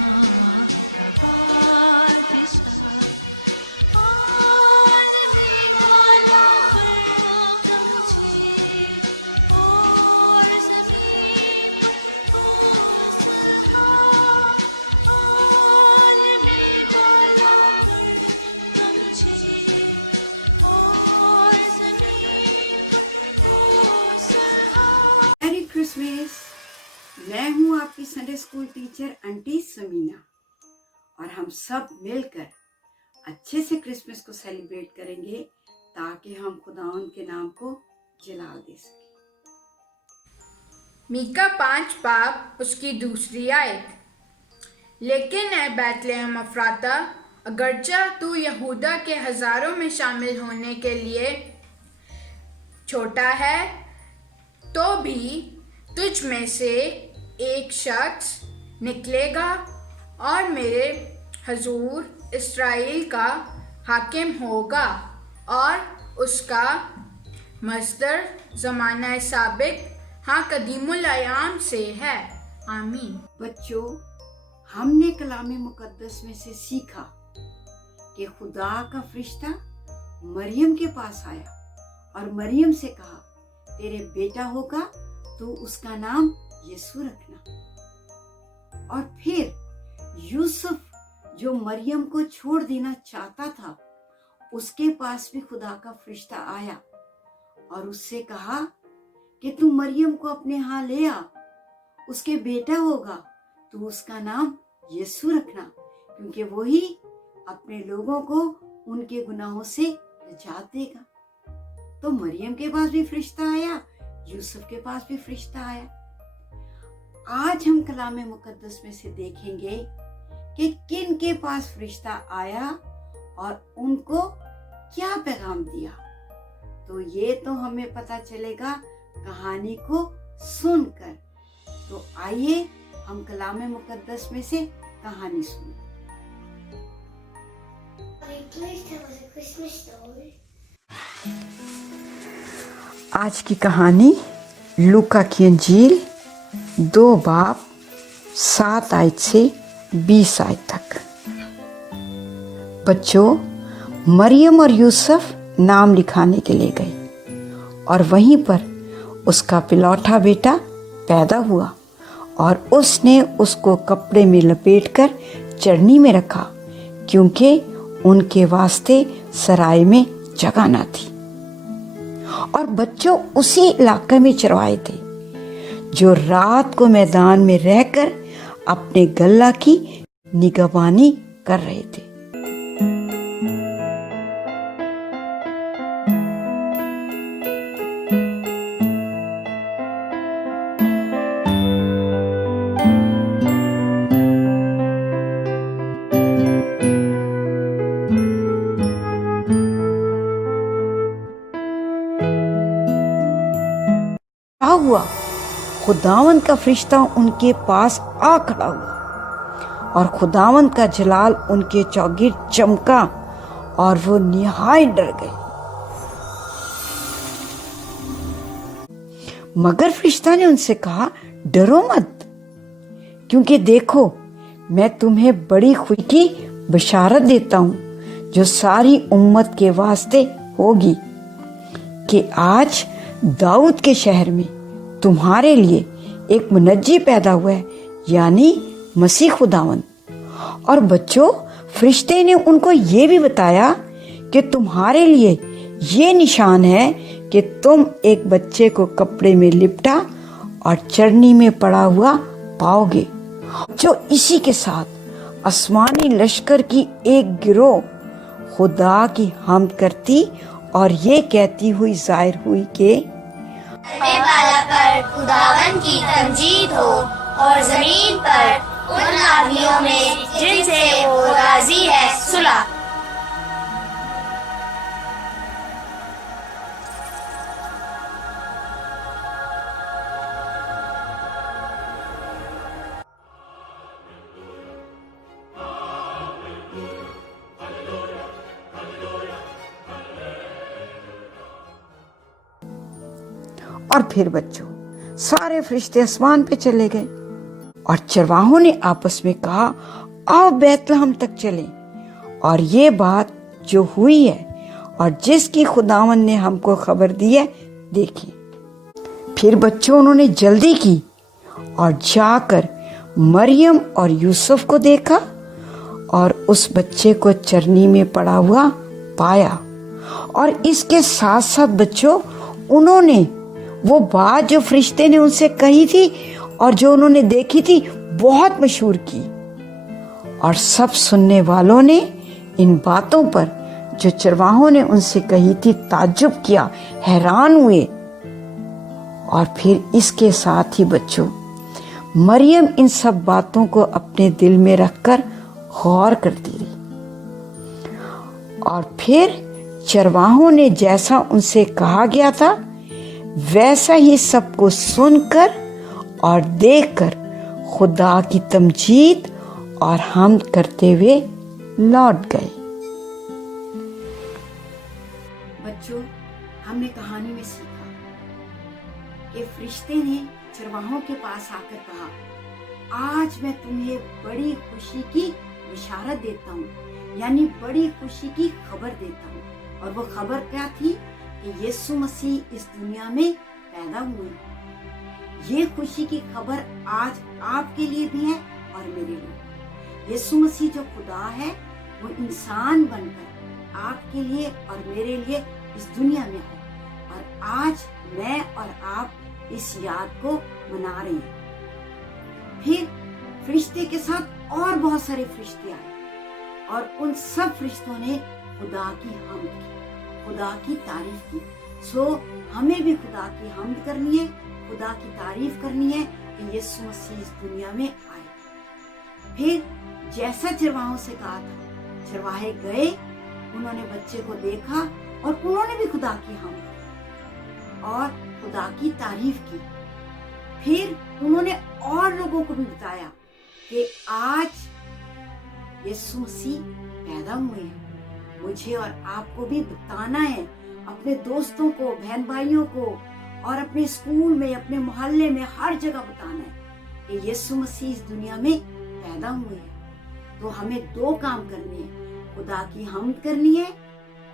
का बादशाह आने वाला हरदम जी और ज़मीन पर सुलहा आने वाला हरदम जी और ज़मीन पर सुलहा। Merry Christmas. मैं हूँ आपकी Sunday school teacher aunty Samina और हम सब मिलकर अच्छे से क्रिसमस को सेलिब्रेट करेंगे ताकि हम खुदावन के नाम को जलाल दे सकें। मीका 5 बाब उसकी दूसरी आयत। लेकिन ऐ बैतलहम अफराता, अगरचा तू यहूदा के हजारों में शामिल होने के लिए छोटा है, तो भी तुझ में से एक शख्स निकलेगा और मेरे हजूर इस्राएल का हाकिम होगा और उसका मस्दर ज़माना साबिक हाँ कदीमुल अयाम से है। आमीन। बच्चों, हमने कलाम मुकद्दस में से सीखा कि खुदा का फरिश्ता मरियम के पास आया और मरियम से कहा, तेरे बेटा होगा तो उसका नाम यीशु रखना। और फिर यूसुफ जो मरियम को छोड़ देना चाहता था, उसके पास भी खुदा का फरिश्ता आया और उससे कहा कि तू मरियम को अपने यहाँ ले आ, उसके बेटा होगा तो उसका नाम यीशु रखना, क्योंकि वही अपने लोगों को उनके गुनाहों से निजात देगा। तो मरियम के पास भी फरिश्ता आया, यूसुफ के पास भी फरिश्ता आया। आज हम कलाम मुकद्दस में से देखेंगे कि किन के पास फरिश्ता आया और उनको क्या पैगाम दिया। तो ये तो हमें पता चलेगा कहानी को सुनकर। तो आइए हम कलाम मुकद्दस में से कहानी सुनें। आज की कहानी लूका की अंजील 2 बाब 7 आयत से 20 आयत तक। बच्चों, मरियम और यूसुफ नाम लिखाने के लिए गए और वहीं पर उसका पिलौठा बेटा पैदा हुआ और उसने उसको कपड़े में लपेटकर चरनी में रखा, क्योंकि उनके वास्ते सराय में जगह न थी। और बच्चों उसी इलाके में चरवाए थे जो रात को मैदान में रहकर अपने गल्ला की निगहबानी कर रहे थे। क्या हुआ? खुदावन का फरिश्ता उनके पास आ खड़ा हुआ और खुदावन का जलाल उनके चौगिर्द चमका और वो निहायत डर गए। मगर फरिश्ता ने उनसे कहा, डरो मत, क्योंकि देखो मैं तुम्हें बड़ी खुशी की बशारत देता हूँ जो सारी उम्मत के वास्ते होगी, कि आज दाऊद के शहर में तुम्हारे लिए एक मुनज्जी पैदा हुआ है, यानी मसीह खुदावन। और बच्चों, फरिश्ते ने उनको ये भी बताया कि तुम्हारे लिए ये निशान है कि तुम एक बच्चे को कपड़े में लिपटा और चरनी में पड़ा हुआ पाओगे। जो इसी के साथ आसमानी लश्कर की एक गिरोह खुदा की हमद करती और ये कहती हुई जाहिर हुई कि पर खुदावन की तमजीद हो और जमीन पर उन नाबियों में जिनसे वो राजी है सुलह। और फिर बच्चों, सारे फरिश्ते आसमान पे चले गए और चरवाहों ने आपस में कहा, आओ बैतलहम तक चलें और ये बात जो हुई है और जिसकी खुदावंद ने हमको खबर दी है देखें। फिर बच्चों उन्होंने जल्दी की और जाकर मरियम और यूसुफ को देखा और उस बच्चे को चरनी में पड़ा हुआ पाया। और इसके साथ साथ बच्चों उन्होंने वो बात जो फरिश्ते ने उनसे कही थी और जो उन्होंने देखी थी बहुत मशहूर की। और सब सुनने वालों ने इन बातों पर जो चरवाहों ने उनसे कही थी ताज्जुब किया, हैरान हुए। और फिर इसके साथ ही बच्चों मरियम इन सब बातों को अपने दिल में रखकर गौर करती रही। और फिर चरवाहों ने जैसा उनसे कहा गया था वैसा ही सबको सुनकर और देखकर खुदा की तमजीद और हमद करते हुए लौट गए। बच्चों, हमने कहानी में सीखा कि फरिश्ते ने चरवाहों के पास आकर कहा, आज मैं तुम्हें बड़ी खुशी की बिशारत देता हूँ, यानी बड़ी खुशी की खबर देता हूँ। और वो खबर क्या थी कि यीशु मसीह इस दुनिया में पैदा हुए। ये खुशी की खबर आज आपके लिए भी है और मेरे लिए। यीशु मसीह जो खुदा है वो इंसान बनकर आपके लिए और मेरे लिए इस दुनिया में है। और आज मैं और आप इस याद को मना रहे हैं। फिर फरिश्ते के साथ और बहुत सारे फरिश्ते आए और उन सब फरिश्तों ने खुदा की हमद की, खुदा की तारीफ की। सो हमें भी खुदा की हमद करनी है, खुदा की तारीफ करनी है कि यीशु मसीह इस दुनिया में आए। फिर जैसा चरवाहों से कहा था, चरवाहे गए, उन्होंने बच्चे को देखा और उन्होंने भी खुदा की हमद की और खुदा की तारीफ की। फिर उन्होंने और लोगों को भी बताया कि आज यीशु मसीह पैदा हुए हैं। मुझे और आपको भी बताना है, अपने दोस्तों को, बहन भाइयों को और अपने स्कूल में, अपने मोहल्ले में, हर जगह बताना है कि यीशु मसीह इस दुनिया में पैदा हुए हैं। तो हमें दो काम करने हैं, खुदा की हमद करनी है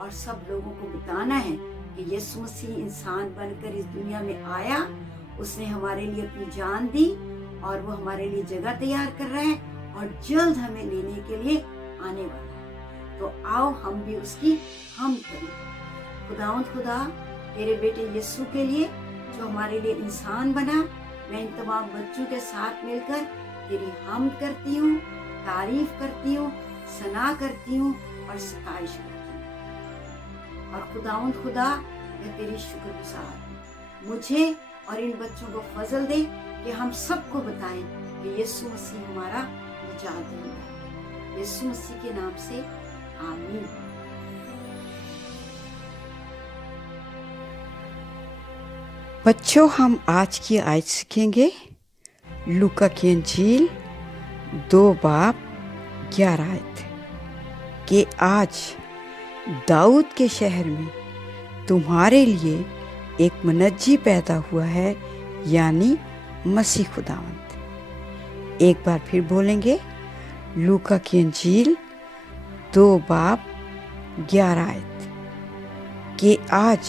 और सब लोगों को बताना है कि यीशु मसीह इंसान बनकर इस दुनिया में आया, उसने हमारे लिए अपनी जान दी और वो हमारे लिए जगह तैयार कर रहा है और जल्द हमें लेने के लिए आने वाला है। तो आओ हम भी उसकी हमद करें। खुदावंद खुदा, तेरे बेटे यीशु के लिए जो हमारे लिए इंसान बना, मैं इन तमाम बच्चों के साथ मिलकर तेरी हमद करती हूँ, तारीफ करती हूँ, सना करती हूँ और सिफारिश करती हूँ। और खुदावंद खुदा, मैं तेरी शुक्रगुजार, मुझे और इन बच्चों को फजल दे कि हम सबको बताएं कि यीशु मसीह हमारा निजात है। यीशु मसीह के नाम से आमीन। बच्चों, हम आज की आयत सीखेंगे लूका की इंजील 2:11 कि आज दाऊद के शहर में तुम्हारे लिए एक मुनज्जी पैदा हुआ है, यानी मसीह खुदावंद। एक बार फिर बोलेंगे, लूका की इंजील 2:11 कि आज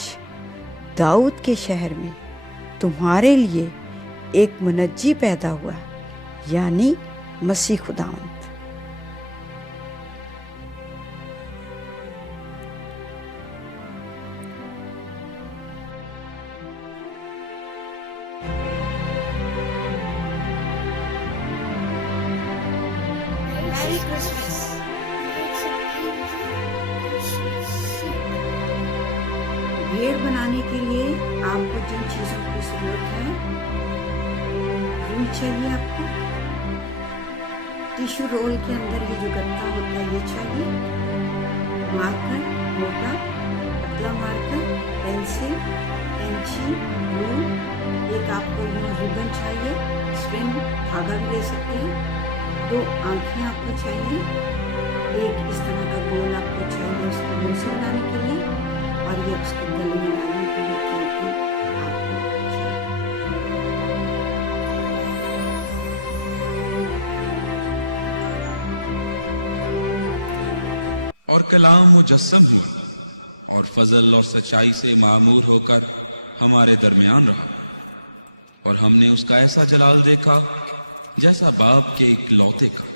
दाऊद के शहर में तुम्हारे लिए एक मुनज्जी पैदा हुआ है, यानी मसीह खुदावंद। Merry Christmas. ब्रेड बनाने के लिए आपको जिन चीज़ों की जरूरत है, वो चाहिए आपको टिश्यू रोल के अंदर ये जो गत्ता होता है ये चाहिए, मार्कर, मोटा पतला मार्कर, पेंसिल, कैंची, रोल, एक आपको रिबन चाहिए, स्ट्रिंग, धागा भी ले सकते हो, 2 आंखें आपको चाहिए, एक इस तरह का रोल आपको चाहिए उसको दूर से बनाने के लिए, और ये उसके अंदर भी बनाने के लिए और कलाम मुजस्सम हुआ और फजल और सच्चाई से मामूर होकर हमारे दरमियान रहा। और हमने उसका ऐसा जलाल देखा जैसा बाप के इकलौते का।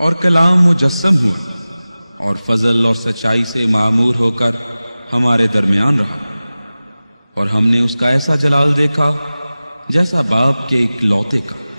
और कलाम मुजस्सम हुआ और फजल और सच्चाई से मामूर होकर हमारे दरमियान रहा। और हमने उसका ऐसा जलाल देखा जैसा बाप के इकलौते का।